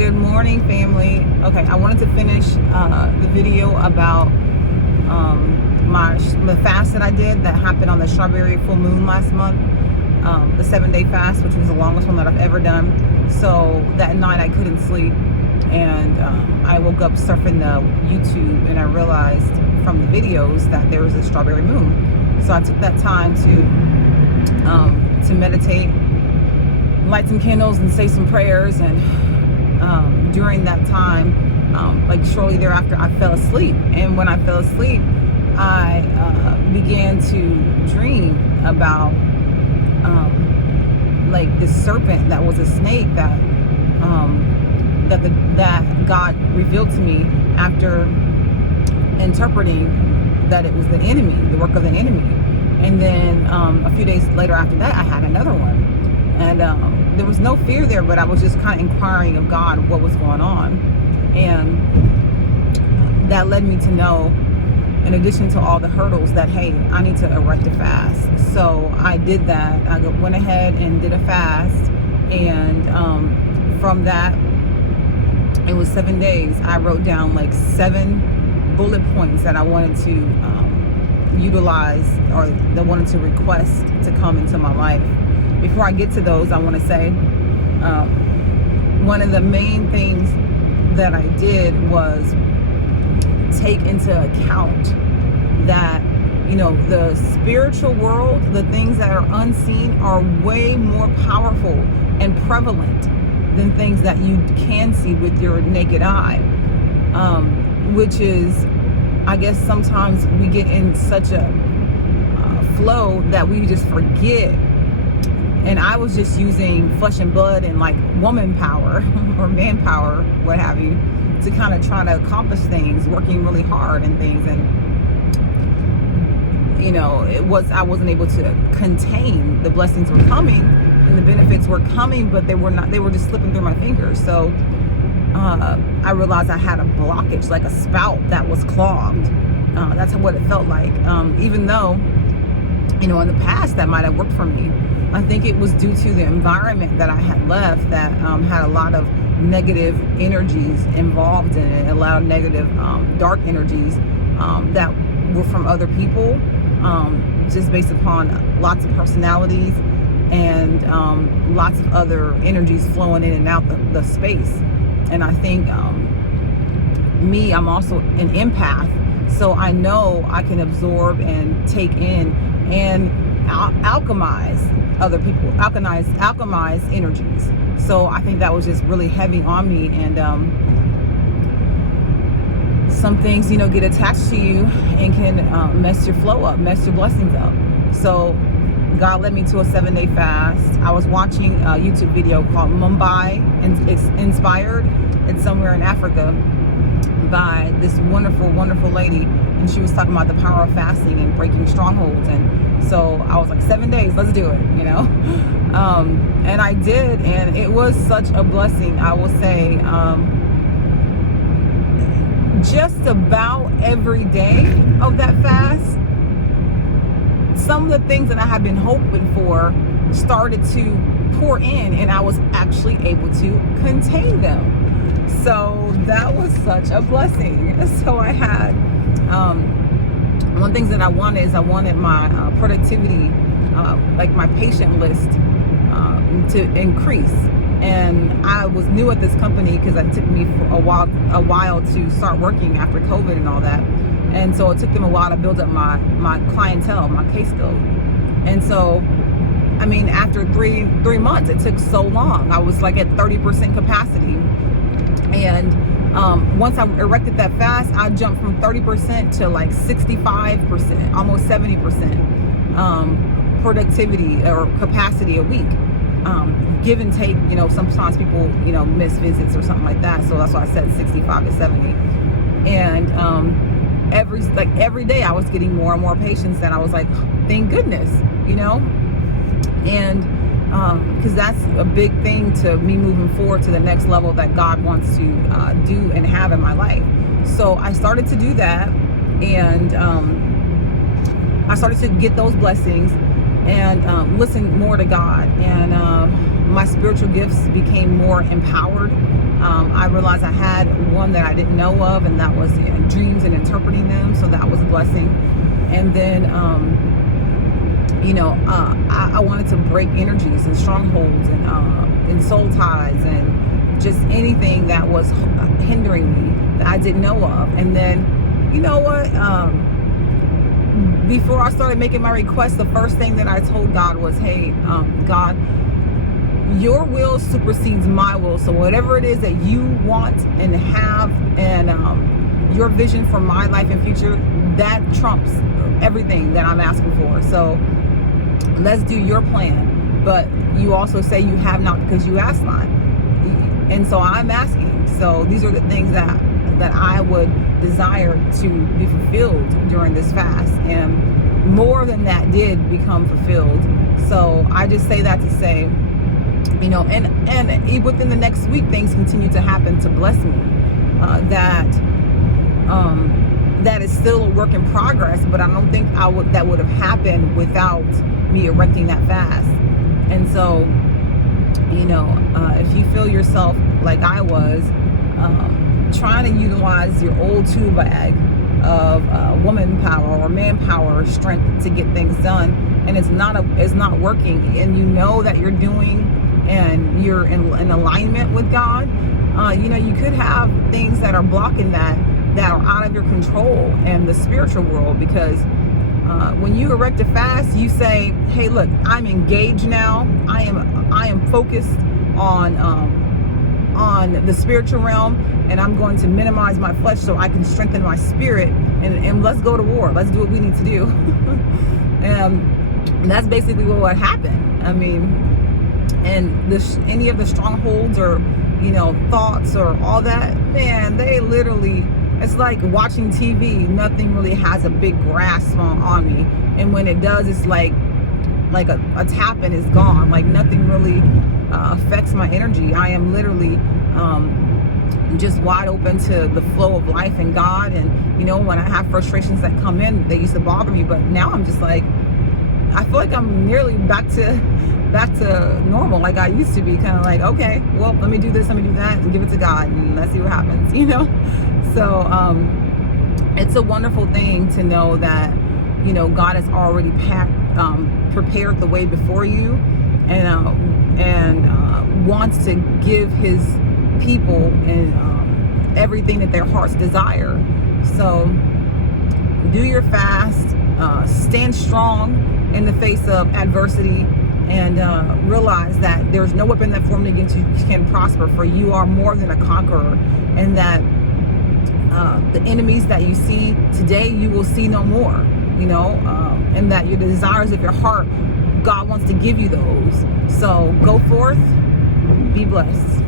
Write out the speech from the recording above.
Good morning, family. Okay, I wanted to finish the video about the fast that I did that happened on the strawberry full moon last month, the 7-day fast, which was the longest one that I've ever done. So that night I couldn't sleep, and I woke up surfing the YouTube, and I realized from the videos that there was a strawberry moon. So I took that time to meditate, light some candles, and say some prayers. And during that time, like shortly thereafter, I fell asleep. And when I fell asleep, I began to dream about like this serpent that was a snake that God revealed to me after interpreting that it was the enemy, the work of the enemy. And then a few days later after that, I had another one. And there was no fear there, but I was just kind of inquiring of God what was going on. And that led me to know, in addition to all the hurdles, that, hey, I need to erect a fast. So I did that. I went ahead and did a fast. And from that, it was 7 days. I wrote down like 7 bullet points that I wanted to utilize, or that I wanted to request to come into my life. Before I get to those, I want to say one of the main things that I did was take into account that, you know, the spiritual world, the things that are unseen, are way more powerful and prevalent than things that you can see with your naked eye, which is, I guess sometimes we get in such a flow that we just forget. And I was just using flesh and blood and like woman power or manpower, what have you, to kind of try to accomplish things, working really hard and things. And, you know, I wasn't able to contain. The blessings were coming and the benefits were coming, but they were just slipping through my fingers. So I realized I had a blockage, like a spout that was clogged. That's what it felt like. Even though, you know, in the past that might have worked for me. I think it was due to the environment that I had left that had a lot of negative energies involved in it, a lot of negative dark energies that were from other people, just based upon lots of personalities and lots of other energies flowing in and out the space. And I think I'm also an empath, so I know I can absorb and take in and alchemize other people, alchemize energies. So I think that was just really heavy on me. And some things, you know, get attached to you and can mess your flow up, mess your blessings up. So God led me to a 7-day fast. I was watching a YouTube video called Mumbai, and it's inspired. It's somewhere in Africa by this wonderful, wonderful lady. And she was talking about the power of fasting and breaking strongholds. And so I was like, 7 days, let's do it, you know? And I did, and it was such a blessing. I will say, just about every day of that fast, some of the things that I had been hoping for started to pour in, and I was actually able to contain them. So that was such a blessing. So I had, one of the things that I wanted my productivity, like my patient list, to increase. And I was new at this company because it took me for a while to start working after COVID and all that. And so it took them a while to build up my clientele, my caseload. And so, I mean, after three months, it took so long. I was like at 30% capacity. And once I erected that fast, I jumped from 30% to like 65%, almost 70% productivity or capacity a week. Give and take, you know, sometimes people, you know, miss visits or something like that. So that's why I said 65 to 70. And every day I was getting more and more patients that I was like, thank goodness, you know? And because that's a big thing to me moving forward to the next level that God wants to do and have in my life. So I started to do that, and I started to get those blessings and listen more to God. And my spiritual gifts became more empowered. I realized I had one that I didn't know of, and that was dreams and interpreting them. So that was a blessing. And then, I wanted to break energies and strongholds and soul ties and just anything that was hindering me that I didn't know of. And then, you know what? Before I started making my request, the first thing that I told God was, hey, God, your will supersedes my will. So whatever it is that you want and have and your vision for my life and future, that trumps everything that I'm asking for. So let's do your plan. But you also say you have not because you ask not. And so I'm asking. So these are the things that I would desire to be fulfilled during this fast. And more than that did become fulfilled. So I just say that to say, and within the next week, things continue to happen to bless me. That is still a work in progress, but I don't think that would have happened without me erecting that fast. And so, if you feel yourself like I was, trying to utilize your old tool bag of woman power or manpower strength to get things done, and it's not working, and you know that you're doing and you're in alignment with God, you could have things that are blocking that are out of your control and the spiritual world. Because when you erect a fast, you say, hey, look, I'm engaged now. I am focused on the spiritual realm, and I'm going to minimize my flesh so I can strengthen my spirit, and let's go to war. Let's do what we need to do. And that's basically what happened. I mean, and any of the strongholds or thoughts or all that, man, they literally, it's like watching TV. Nothing really has a big grasp on me, and when it does, it's like a tap and it's gone. Like nothing really affects my energy. I am literally just wide open to the flow of life and God. And when I have frustrations that come in, they used to bother me, but now I'm just like, I feel like I'm nearly back to normal, like I used to be. Kind of like, okay, well, let me do this, let me do that, and give it to God, and let's see what happens. So it's a wonderful thing to know that God has already prepared the way before you, and wants to give his people and everything that their hearts desire. So do your fast, stand strong in the face of adversity, and realize that there's no weapon that formed against you can prosper, for you are more than a conqueror, and that the enemies that you see today, you will see no more, and that your desires of your heart, God wants to give you those. So go forth, be blessed.